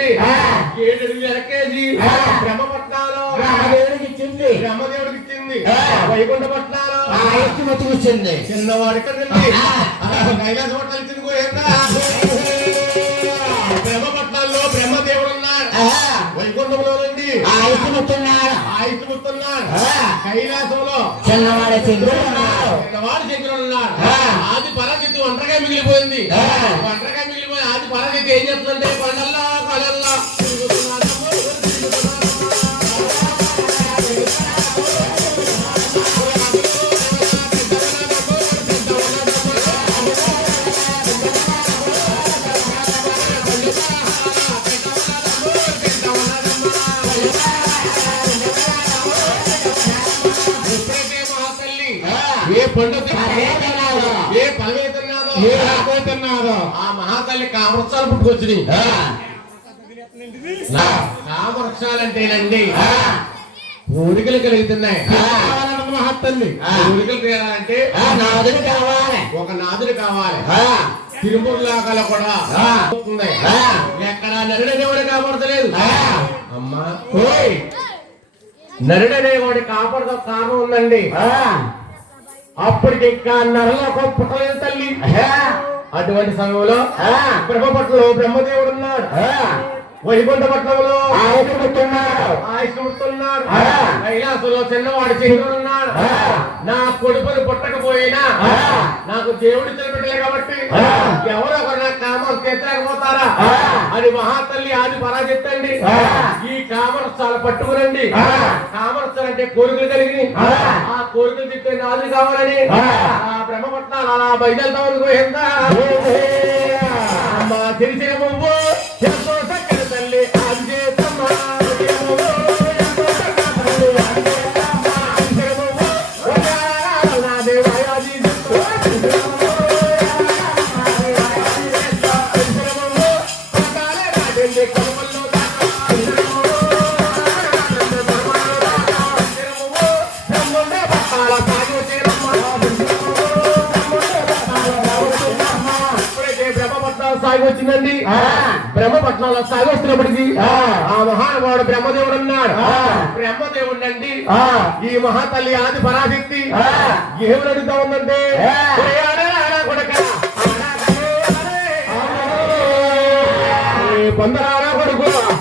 వచ్చిందండి 7 అడుగులు ఎలకేజీ బ్రహ్మపట్నాలో బ్రహ్మదేవుడికి ఇచ్చింది వైకుంఠపట్నాలో వచ్చింది చిన్నవాడి కదండి కైలాస పట్టాలు ఇచ్చింది బ్రహ్మపట్నాల్లో బ్రహ్మదేవుడు ఉన్నాడు వైకుంఠంలో నుండి ఆయుష్ముతున్నాడు కైలాసంలో చిన్నవాడి చంద్రుడు ఉన్నాడు ఆది పరాశక్తి ఒంటరిగా మిగిలిపోయింది ఆది పరాశక్తి ఏం చెప్తుందంటే కొండల్లో కొడల్లో ఏ పండుగ ఏ పలవేతున్నాదో ఆ మహాతల్లి కామవృక్షాలు పుట్టుకొచ్చినాయి కామవృక్షాలంటేనండి కోరికలు కలుగుతున్నాయి మహాతల్లి కోరికలు తీరాలంటే నాదుడు కావాలి ఒక నాదుడు కావాలి తిరుమల కూడా ఎక్కడ నరుడనేవాడు కాపాడతలేదు అమ్మా నరుడనేవాడు కాపాడత కారణం ఉందండి అప్పటికి ఇంకా నరలో పుట్టలేదు తల్లి అటువంటి సమయంలో బ్రహ్మపట్నంలో బ్రహ్మదేవుడు ఉన్నాడు వైకుంఠపట్నంలో ఆయుష్ముతున్నాడు కైలాసంలో చిన్నవాడు చంద్రుడు ఉన్నాడు నా కొడుకుని పుట్టకపోయినా నాకు దేవుడు తెలిపెట్టలే కాబట్టి ఎవరో ఒకరు నాకు కామం తీర్చలేకపోతారా అని మహాతల్లి ఆది పరాజెత్తండి ఈ కామరసాలు పట్టుకురండి కామరసాలు అంటే కోరికలు కలిగి ఆ కోరికలు తిప్పే నాది కావాలని ఆ బ్రహ్మపట్నాలు అలా బయలుదేరుతామని పోయిందా అమ్మ తెలిసిన పువ్వు ఎంతో చక్కని తల్లి అంజేతమ్మ సాగి వచ్చిందండి బ్రహ్మపట్నంలో సాగి వస్తున్నప్పటికీ ఆ మహానుభావుడు బ్రహ్మదేవుడు ఉన్నాడు బ్రహ్మదేవుడు అండి ఈ మహాతల్లి ఆది పరాశక్తి ఏమి అడుగుతా ఉందంటే పొందరారా